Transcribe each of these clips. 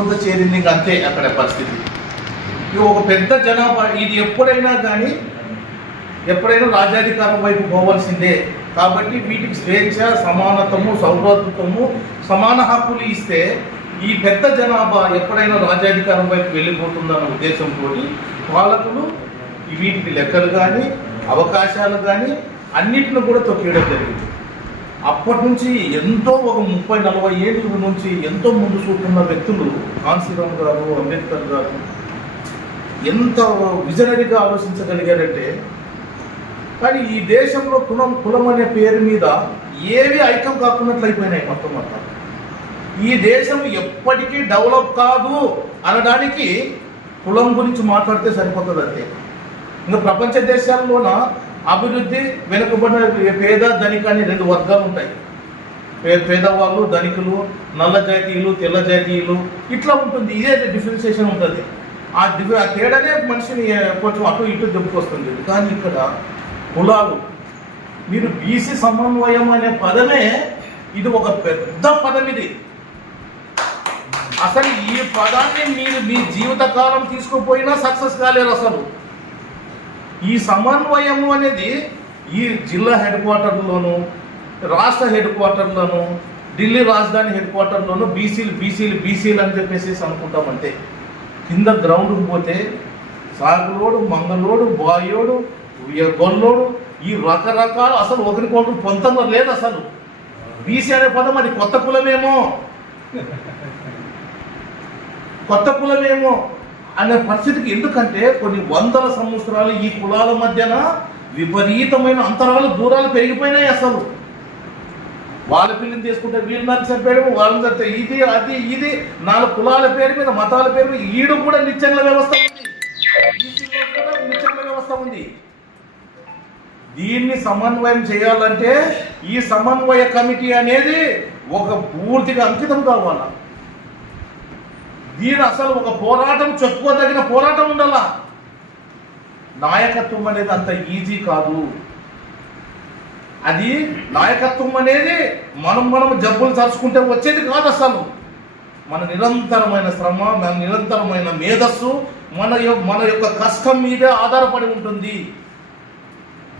మీద కొంత చేరింది ఇంకా అంతే అక్కడ పరిస్థితి. ఇది ఒక పెద్ద జనాభా ఇది ఎప్పుడైనా కానీ ఎప్పుడైనా రాజ్యాధికారం వైపు పోవాల్సిందే. కాబట్టి వీటికి స్వేచ్ఛ సమానతము సౌభ్రతత్వము సమాన హక్కులు ఇస్తే ఈ పెద్ద జనాభా ఎప్పుడైనా రాజ్యాధికారం వైపు వెళ్ళిపోతుందన్న ఉద్దేశంతో పాలకులు వీటికి లెక్కలు కానీ అవకాశాలు కానీ అన్నిటిని కూడా తొక్కేయడం జరిగింది. అప్పటి నుంచి ఎంతో ఒక ముప్పై నలభై ఏళ్ళ నుంచి ఎంతో ముందు చూస్తున్న వ్యక్తులు కాన్సీరామ్ గారు అంబేద్కర్ గారు ఎంత విజనరీగా ఆలోచించగలిగారంటే కానీ ఈ దేశంలో కులం కులం అనే పేరు మీద ఏవి ఐక్యం కాకున్నట్లు అయిపోయినాయి మొత్తం అంతా. ఈ దేశం ఎప్పటికీ డెవలప్ కాదు అనడానికి కులం గురించి మాట్లాడితే సరిపోతుంది అంతే ఇంకా ప్రపంచ దేశాల్లోన అభివృద్ధి వెనుకబడిన పేద ధనిక అని రెండు వర్గాలు ఉంటాయి. పేదవాళ్ళు ధనికులు నల్ల జాతీయులు తెల్ల జాతీయులు ఇట్లా ఉంటుంది. ఇదే డిఫరెన్సియేషన్ ఉంటుంది. ఆ డిఫ ఆ తేడానే మనిషిని కొంచెం అటు ఇటు దెబ్బకొస్తుంది. కానీ ఇక్కడ కులాలు మీరు బీసీ సమన్వయం అనే పదమే ఇది ఒక పెద్ద పదం ఇది. అసలు ఈ పదాన్ని మీరు మీ జీవితకాలం తీసుకుపోయినా సక్సెస్ కాలేరు అసలు. ఈ సమన్వయము అనేది ఈ జిల్లా హెడ్ క్వార్టర్లోను రాష్ట్ర హెడ్ క్వార్టర్లోను ఢిల్లీ రాజధాని హెడ్ క్వార్టర్లోను బీసీలు బీసీలు బీసీలు అని చెప్పేసి అనుకుంటామంటే కింద గ్రౌండ్కి పోతే సాగులోడు మంగలోడు బాయోడు ఉయ్య- గొల్లోడు ఈ రకరకాల అసలు ఒకరికొకరు పొంతంలో లేదు అసలు. బీసీ అనే పదం అది కొత్త కులమేమో. కొత్త కులమేమో. అనే పరిస్థితికి ఎందుకంటే కొన్ని వందల సంవత్సరాలు ఈ కులాల మధ్యన విపరీతమైన అంతరాలు దూరాలు పెరిగిపోయినాయి అసలు. వాళ్ళ పిల్లని తీసుకుంటే వీళ్ళు నన్ను చంపేయడం వాళ్ళని చంపితే ఇది అది ఇది. నాలుగు కులాల పేరు మీద మతాల పేరు మీద ఈడు కూడా నిత్యంల వ్యవస్థ ఉంది. ఈసీలో నిత్యంల వ్యవస్థ ఉంది. దీన్ని సమన్వయం చేయాలంటే ఈ సమన్వయ కమిటీ అనేది ఒక పూర్తిగా అంకితం కావాలి? దీని అసలు ఒక పోరాటం చెప్పుకోదగిన పోరాటం ఉండాలా? నాయకత్వం అనేది అంత ఈజీ కాదు. అది నాయకత్వం అనేది మనం మనం జబ్బులు తలుచుకుంటే వచ్చేది కాదు అసలు. మన నిరంతరమైన శ్రమ మన నిరంతరమైన మేధస్సు మన మన యొక్క కష్టం మీదే ఆధారపడి ఉంటుంది.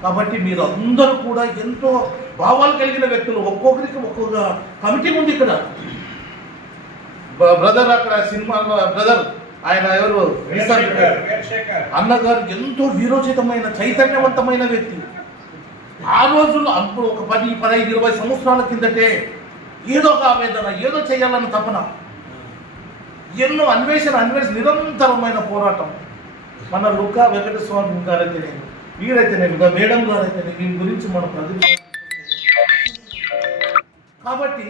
కాబట్టి మీరు అందరూ కూడా ఎంతో భావాలు కలిగిన వ్యక్తులు. ఒక్కొక్కరికి ఒక్కొక్క కమిటీ ఉంది ఇక్కడ. బ్రదర్ అక్కడ సినిమాలో బ్రదర్ ఆయన ఎవరు? అన్నగారు ఎంతో వీరోచితమైన చైతన్యవంతమైన వ్యక్తి. ఆ రోజుల్లో అప్పుడు ఒక పది పదహైదు ఇరవై సంవత్సరాల కిందటే ఏదో ఒక ఆవేదన ఏదో చేయాలన్న తపన. ఎన్నో అన్వేషణ అన్వేషణ నిరంతరమైన పోరాటం. మన లుక్క వెంకటస్వామి గారైతేనే వీరైతేనే ఇంకా మేడం గారైతేనే వీరి గురించి మనం ప్రతి కాబట్టి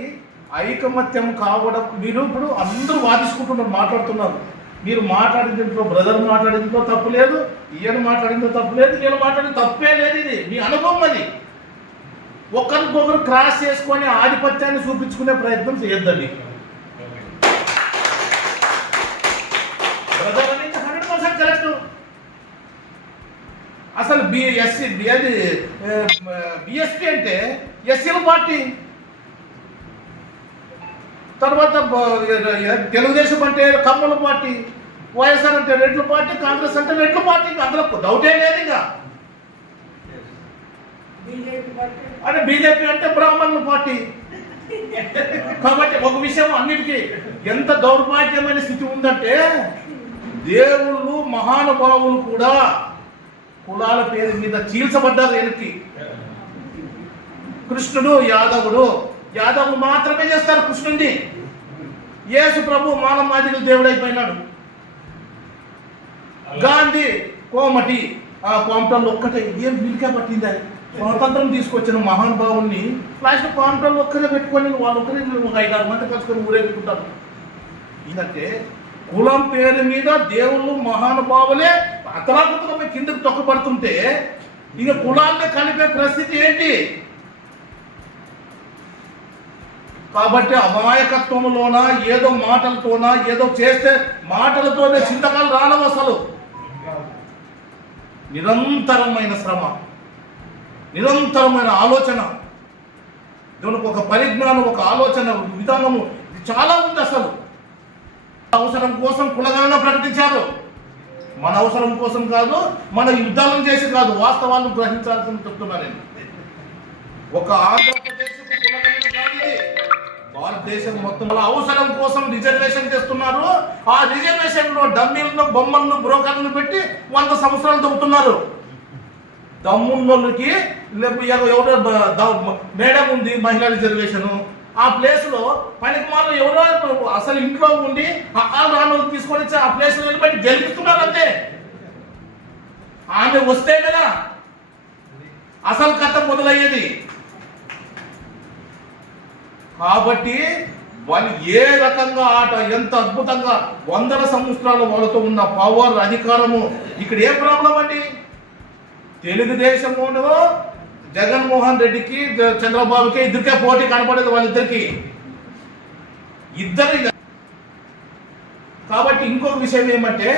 ఐకమత్యం కావడం మీరు ఇప్పుడు అందరూ వాదించుకుంటున్నారు మాట్లాడుతున్నారు. మీరు మాట్లాడిన దీంట్లో బ్రదర్ మాట్లాడిందో తప్పు లేదు ఈయన మాట్లాడిందో తప్పు లేదు నేను మాట్లాడిన తప్పే లేదు ఇది. మీ అనుభవం అది. ఒకరికొకరు క్రాస్ చేసుకొని ఆధిపత్యాన్ని చూపించుకునే ప్రయత్నం చేయొద్దండి. బ్రదర్ అనేది హండ్రెడ్ పర్సెంట్ కరెక్ట్ అసలు బిఎస్సి అది బిఎస్పి అంటే ఎస్సీల పార్టీ తర్వాత తెలుగుదేశం అంటే కమ్మల పార్టీ వైఎస్ఆర్ అంటే రెడ్ల పార్టీ కాంగ్రెస్ అంటే రెడ్ల పార్టీ అందులో డౌటే లేదు ఇంకా. అంటే బీజేపీ అంటే బ్రాహ్మణుల పార్టీ. కాబట్టి ఒక విషయం అన్నిటికీ ఎంత దౌర్భాగ్యమైన స్థితి ఉందంటే దేవుళ్ళు మహానుభావులు కూడా కులాల పేరు మీద చీల్చబడ్డారు వెనక్కి. కృష్ణుడు యాదవుడు యాదవులు మాత్రమే చేస్తారు కృష్ణుడిని యేసు ప్రభు మానవ మాదిరి దేవుడైపోయినాడు. గాంధీ కోమటి ఆ కోమటంలో ఒక్కటే ఏం వీలికే పట్టిందా? స్వాతంత్రం తీసుకొచ్చిన మహానుభావుల్ని లాస్ట్ కోమటంలో ఒక్కరే పెట్టుకొని వాళ్ళు ఒక్కరే ఒక ఐదారు మంది కలుసుకొని ఊరేగుతుంటారు. ఇదంటే కులం పేరు మీద దేవుళ్ళు మహానుభావులే అతలాకుతలపై కిందకు తొక్కబడుతుంటే ఇక కులాన్ని కలిపే పరిస్థితి ఏంటి? కాబట్టి అమాయకత్వంలోన ఏదో మాటలతోన ఏదో చేస్తే మాటలతోనే చింతకాలు రానవు అసలు. నిరంతరమైన శ్రమ నిరంతరమైన ఆలోచన. దేవునికి ఒక పరిజ్ఞానం ఒక ఆలోచన విధానము. ఇది చాలా ఉంది అసలు. అవసరం కోసం కులగణన ప్రకటించారు. మన అవసరం కోసం కాదు మన యుద్ధాలను చేసి కాదు వాస్తవాలను గ్రహించాల్సిన చెప్తున్నాను నేను ఒక ఆంధ్ర భారతదేశం మొత్తం అవసరం కోసం రిజర్వేషన్ చేస్తున్నారు. ఆ రిజర్వేషన్లో డమ్మీలను బొమ్మలను బ్రోకర్లను పెట్టి వంద సంవత్సరాలు దొబ్బుతున్నారు దమ్మున్నోళ్ళకి ఎవరో మేడం ఉంది మహిళా రిజర్వేషన్. ఆ ప్లేస్లో పనికిమాలు ఎవరో అసలు ఇంట్లో ఉండి ఆ రాను తీసుకొని వచ్చి ఆ ప్లేస్లో నిలబెట్టి గెలిపిస్తున్నారు అంతే. ఆమె వస్తే కదా. అసలు కథ మొదలయ్యేది. కాబట్టి వాళ్ళు ఏ రకంగా ఆట ఎంత అద్భుతంగా వందల సంవత్సరాలు వాళ్ళతో ఉన్న పవర్ అధికారము ఇక్కడ ఏ ప్రాబ్లం అండి? తెలుగుదేశమును జగన్మోహన్ రెడ్డికి చంద్రబాబుకి ఇద్దరికే పోటీ కనపడేది వాళ్ళిద్దరికి. ఇద్దరు కాబట్టి ఇంకొక విషయం ఏమంటే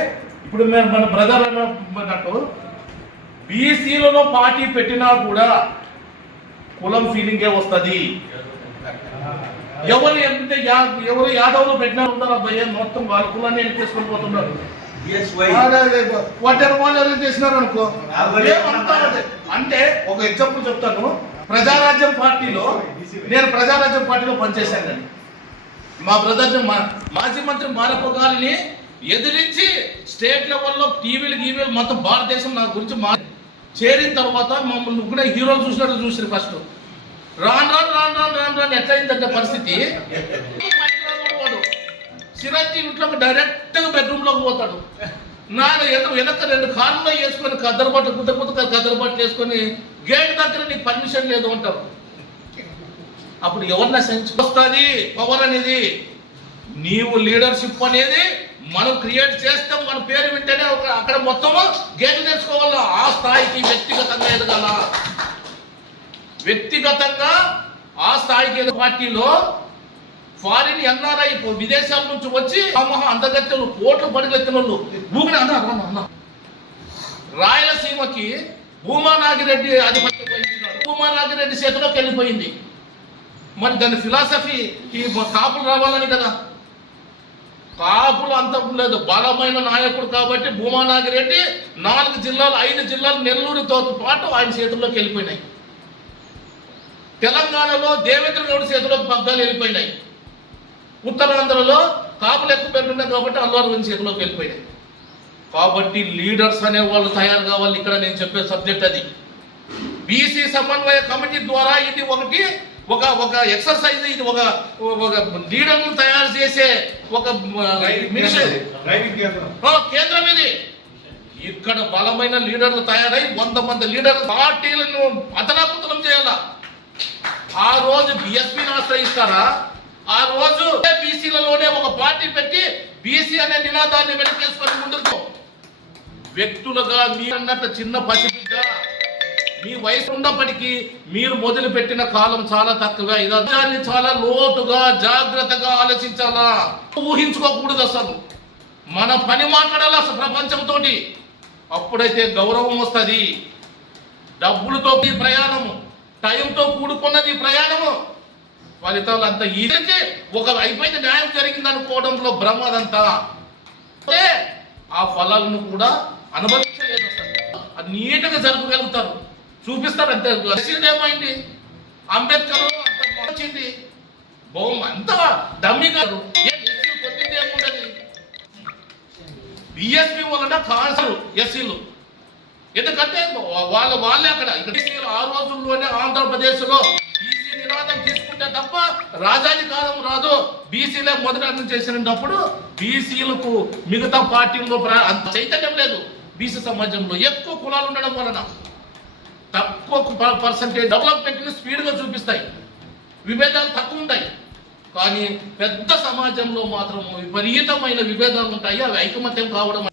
ఇప్పుడు మేము మన బ్రదర్ అన్నట్టు బీసీలలో పార్టీ పెట్టినా కూడా కులం ఫీలింగే వస్తుంది. ఎవరు యా- ఎవరు యాదవ్లో పెట్టినా ఉంటారు అబ్బాయి మొత్తం వాళ్ళ కులాన్ని ఎన్నికేసుకొని పోతున్నారు? వాటర్ వాళ్ళు చేసినారు అనుకో. అంటే ఒక ఎగ్జాంపుల్ చెప్తాను. ప్రజారాజ్యం పార్టీలో నేను ప్రజారాజ్యం పార్టీలో పనిచేశానండి మా బ్రదర్ని మా మాజీ మంత్రి మారప్ప గారిని ఎదిరించి స్టేట్ లెవెల్లో టీవీలు గీవీలు మొత్తం భారతదేశం నా గురించి మా చేరిన తర్వాత మమ్మల్ని కూడా హీరోలు చూసినట్టు చూసారు ఫస్ట్ రాను రాను రాను రాను రాను రాను ఎట్లయిందంటే పరిస్థితి. చిరంజీవి ఇంట్లోకి డైరెక్ట్ బెడ్రూమ్లోకి పోతాడు. నాన్న ఎంత వెనక రెండు కాళ్ళలో వేసుకొని కద్దరు బట్ట గుద్ద కుద్ద కద్దరు బట్టలు వేసుకొని గేట్ దగ్గర నీకు పర్మిషన్ లేదు అంటావు. అప్పుడు ఎవరిన సెన్స్ వస్తుంది పవర్ అనేది. నీవు లీడర్షిప్ అనేది మనం క్రియేట్ చేస్తాం మన పేరు వింటేనే ఒక- అక్కడ మొత్తము గేట్ తెచ్చుకోవాలా ఆ స్థాయికి వ్యక్తిగతంగా ఎదగాల? వ్యక్తిగతంగా ఆ స్థాయికి పార్టీలో ఫారిన్ ఎన్ఆర్ఐ విదేశాల నుంచి వచ్చి అమ్మహ అందగత్తెలు కోట్లు పడిగెత్తిన భూమిని అన్నారు అన్న రాయలసీమకి భూమా నాగిరెడ్డి ఆధిపత్యం వహించినాడు. భూమా నాగిరెడ్డి చేతిలోకి వెళ్ళిపోయింది. మరి దాని ఫిలాసఫీ ఈ కాపులు రావాలని కదా. కాపులు అంత లేదు. బలమైన నాయకుడు కాబట్టి భూమా నాగిరెడ్డి నాలుగు జిల్లాలు ఐదు జిల్లాలు నెల్లూరుతో పాటు ఆయన చేతుల్లోకి వెళ్ళిపోయినాయి. తెలంగాణలో దేవేంద్ర గౌడ్ చేతిలోకి పగ్గాలు వెళ్ళిపోయినాయి. ఉత్తరాంధ్రలో కాపులు ఎక్కువ పెట్టున్నాయి కాబట్టి అల్లు చేతిలోకి వెళ్ళిపోయినాయి. కాబట్టి లీడర్స్ అనే వాళ్ళు తయారు కావాలి ఇక్కడ నేను చెప్పే సబ్జెక్ట్ అది. బీసీ సమన్వయ కమిటీ ద్వారా ఇది ఒకటి ఒక ఒక ఎక్సర్సైజ్ ఇది ఒక ఒక లీడర్ను తయారు చేసే ఒక కేంద్రం ఇది ఇక్కడ బలమైన లీడర్లు తయారై వంద మంది లీడర్లు పార్టీలను అతలాకుతలం చేయాలా? ఆ రోజు బిఎస్పీని ఆశ్రయిస్తారా? ఆ రోజు బీసీలలోనే ఒక పార్టీ పెట్టి బీసీ అనే నినాదాన్ని వెనకేసుకొని ముందుకు. వ్యక్తులుగా మీరన్నట్టు చిన్న పసిగా మీ వయసు ఉన్నప్పటికీ మీరు మొదలు పెట్టిన కాలం చాలా తక్కువగా ఇదాన్ని చాలా లోతుగా జాగ్రత్తగా ఆలోచించాలా? ఊహించుకోకూడదు అసలు. మన పని మాట్లాడాలి అసలు ప్రపంచంతో అప్పుడైతే గౌరవం వస్తుంది. డబ్బులతో ప్రయాణము. టైంతో కూడుకున్నది ఈ ప్రయాణము. ఫలితాలు అంత ఈజీ ఒక అయిపోయింది న్యాయం జరిగింది అనుకోవడంలో భ్రమ అదంతా. ఆ ఫలాలను కూడా అనుభవించలేదు అసలు. అది నీట్గా జరపగలుగుతారు చూపిస్తారు అంతే. ఏమైంది? అంబేద్కర్ అంత వచ్చింది బహుమ అంత డమ్మి గారు ఏ కొట్టింది ఏముండదు? బిఎస్పీ వలన కాసరు ఎస్సీలు. ఎందుకంటే వాళ్ళ వాళ్ళే అక్కడ. ఇక్కడ ఆ రోజుల్లోనే ఆంధ్రప్రదేశ్లో బీసీ నినాదం తీసుకుంటే తప్ప రాజాధికారం రాదు. బీసీలే మొదటి అర్థం చేసినప్పుడు బీసీలకు మిగతా పార్టీల్లో ప్ర- అంత చైతన్యం లేదు బీసీ సమాజంలో. ఎక్కువ కులాలు ఉండడం వలన తక్కువ పర్సంటేజ్ డెవలప్మెంట్ని స్పీడ్గా చూపిస్తాయి. విభేదాలు తక్కువ ఉంటాయి. కానీ పెద్ద సమాజంలో మాత్రం విపరీతమైన విభేదాలు ఉంటాయి. అవి ఐకమత్యం కావడం